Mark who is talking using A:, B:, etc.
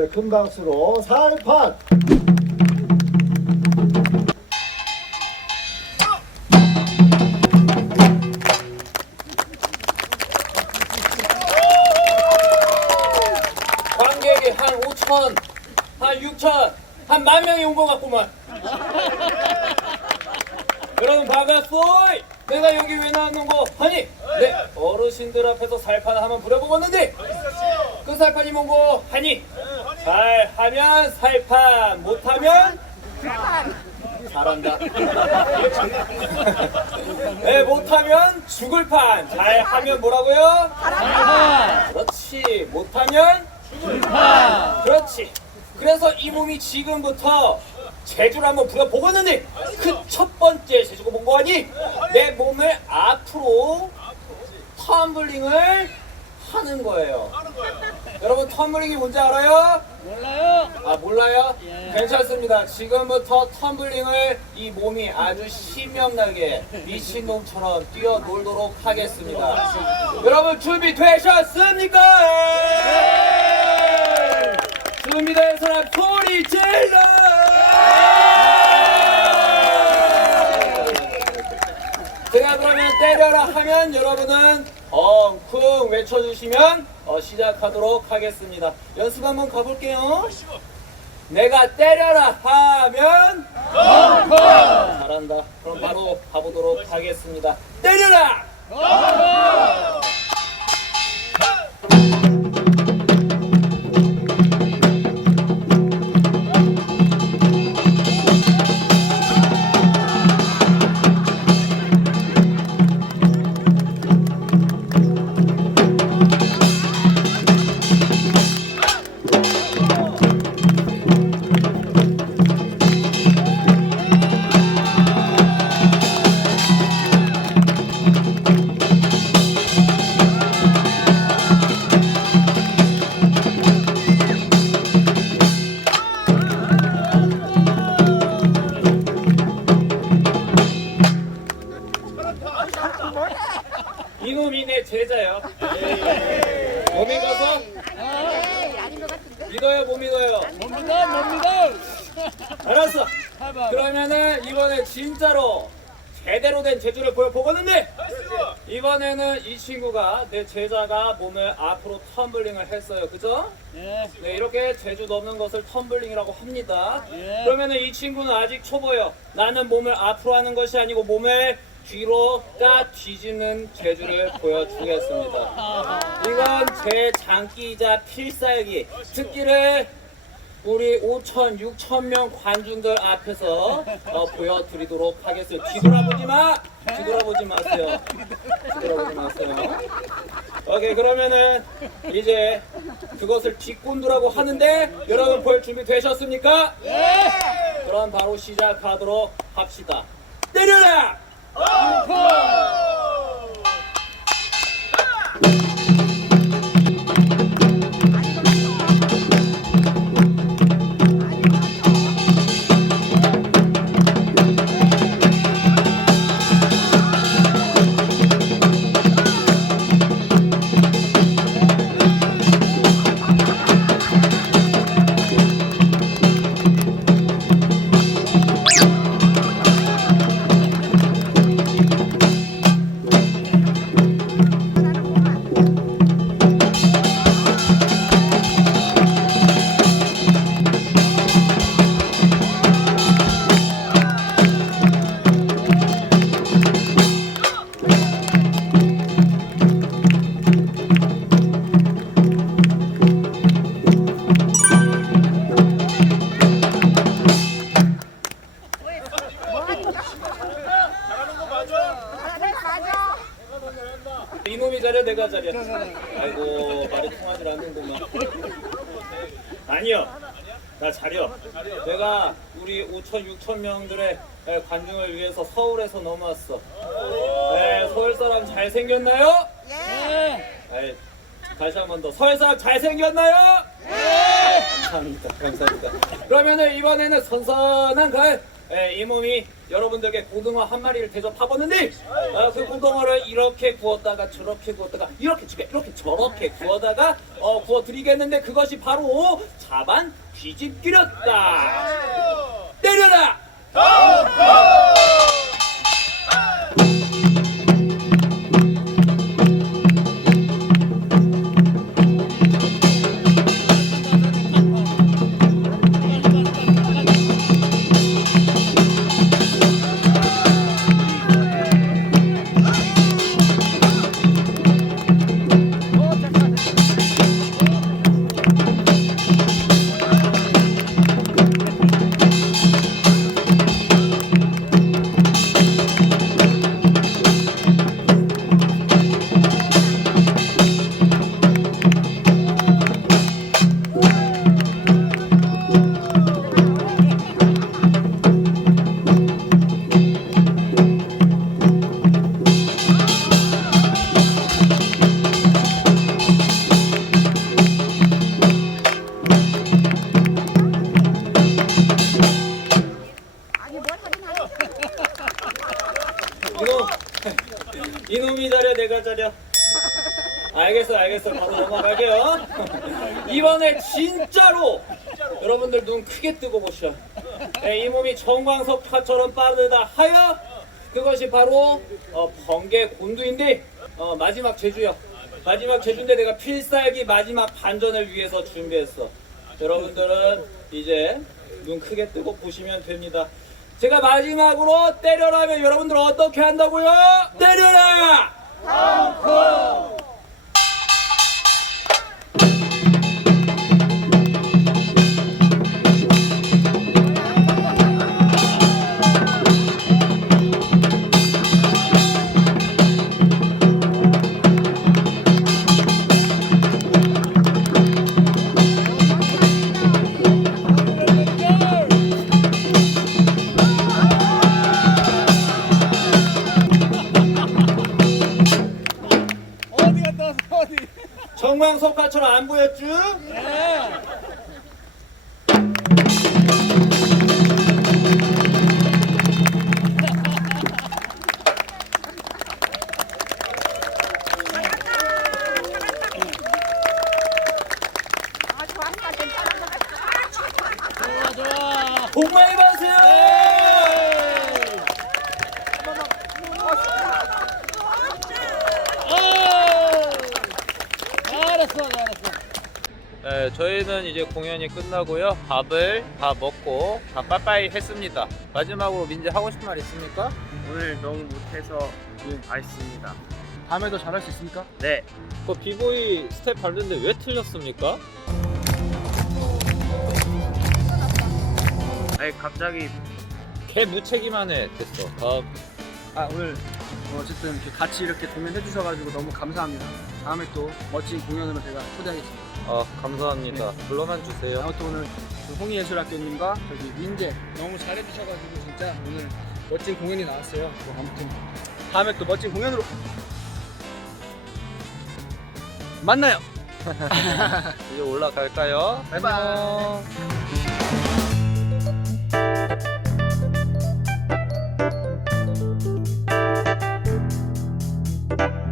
A: 어르신들 큰 박수로 살판
B: 관객이 한 5천, 한 6천, 한 만 명이 온 것 같구만. 여러분 반갑소! 내가 여기 왜 나왔는 거 아니? 네 어르신들 앞에서 살판을 한번 부려보았는데 그 살판이 뭔고 하니? 잘 하면 살판, 못하면 잘한다. 네 못하면 죽을 판, 잘 하면 뭐라고요? 그렇지 못하면 그렇지. 그래서 이 몸이 지금부터 제주를 한번 부려보겠는데 그 첫 번째 제주가 뭔거 아니? 내 몸을 앞으로 텀블링을 하는 거예요. 여러분 텀블링이 뭔지 알아요?
C: 몰라요?
B: 아 몰라요?
C: 예.
B: 괜찮습니다. 지금부터 텀블링을 이 몸이 아주 신명나게 미친놈처럼 뛰어놀도록 하겠습니다. 여러분 준비되셨습니까? 준비된 사람 소리 질러! 제가 그러면 때려라 하면 여러분은 엉쿵 외쳐주시면 어, 시작하도록 하겠습니다. 연습 한번 가볼게요. 내가 때려라 하면 잘한다. 그럼 바로 가보도록 하겠습니다. 이놈이 내 제자요. 못 믿어서? 믿어요, 못 믿어요?
C: 뭡니다, 뭡니다.
B: 알았어.
C: 해봐.
B: 그러면은 이번에 진짜로 제대로 된 제주를 보여보겠는데 이번에는 이 친구가 내 제자가 몸을 앞으로 텀블링을 했어요 그죠?
C: 예,
B: 네 이렇게 제주 넘는 것을 텀블링이라고 합니다
C: 예.
B: 그러면은 이 친구는 아직 초보예요 나는 몸을 앞으로 하는 것이 아니고 몸을 뒤로 딱 뒤집는 제주를 보여주겠습니다 이건 제 장기이자 필살기 특기를 우리 5천, 6천 명 관중들 앞에서 어, 보여드리도록 하겠습니다. 뒤돌아보지 마! 뒤돌아보지 마세요. 뒤돌아보지 마세요. 오케이, 그러면은 이제 그것을 뒷곤두라고 하는데 여러분 볼 준비 되셨습니까? 예! 그럼 바로 시작하도록 합시다. 때려라! 이놈 아이고 말이 통하지 않는구만. 아니요. 나 잘려. 내가 우리 5천 6천 명들의 에, 관중을 위해서 서울에서 넘어왔어. 네, 서울 사람 잘 생겼나요?
C: 예.
B: 아이, 다시 한 번 더. 서울 사람 잘 생겼나요? 네 감사합니다. 감사합니다. 그러면은 이번에는 선선한 갈 예, 이 몸이 여러분들께 고등어 한 마리를 대접하고는데 어, 그 고등어를 이렇게 구웠다가 저렇게 구웠다가 이렇게 집에 이렇게 저렇게 구워다가 어, 구워 드리겠는데 그것이 바로 자반 뒤집기렸다. 때려라! 이놈 넘어갈게요. 이번에 진짜로 여러분들 눈 크게 뜨고 보시오 네, 이 몸이 정광석파처럼 빠르다 하여 그것이 바로 어, 번개 곤두인데 어, 마지막 제주요. 마지막 제주인데 내가 필살기 마지막 반전을 위해서 준비했어. 여러분들은 이제 눈 크게 뜨고 보시면 됩니다. 제가 마지막으로 때려라면 여러분들 어떻게 한다고요? 때려라!
C: 어디
D: 네, 저희는 이제 공연이 끝나고요. 밥을 다 먹고 다 빠빠이 했습니다. 마지막으로 민재 하고 싶은 말 있습니까?
E: 오늘 너무 못해서 좀 아쉽습니다.
A: 다음에도 잘할 수 있습니까?
E: 네,
D: 그 비보이 스텝 밟는데 왜 틀렸습니까?
E: 아니 갑자기
D: 개 무책임하네 됐어. 다음
F: 아 오늘 어, 어쨌든 이렇게 같이 이렇게 공연해 주셔가지고 너무 감사합니다. 다음에 또 멋진 공연으로 제가 초대하겠습니다.
D: 아 감사합니다. 불러만 주세요.
F: 아무튼 오늘 그 홍희예술학교님과 저기 민재 너무 잘해 주셔가지고 진짜 오늘 멋진 공연이 나왔어요. 뭐 아무튼 다음에 또 멋진 공연으로 만나요.
D: 이제 올라갈까요?
F: 바이바이.
D: 안녕.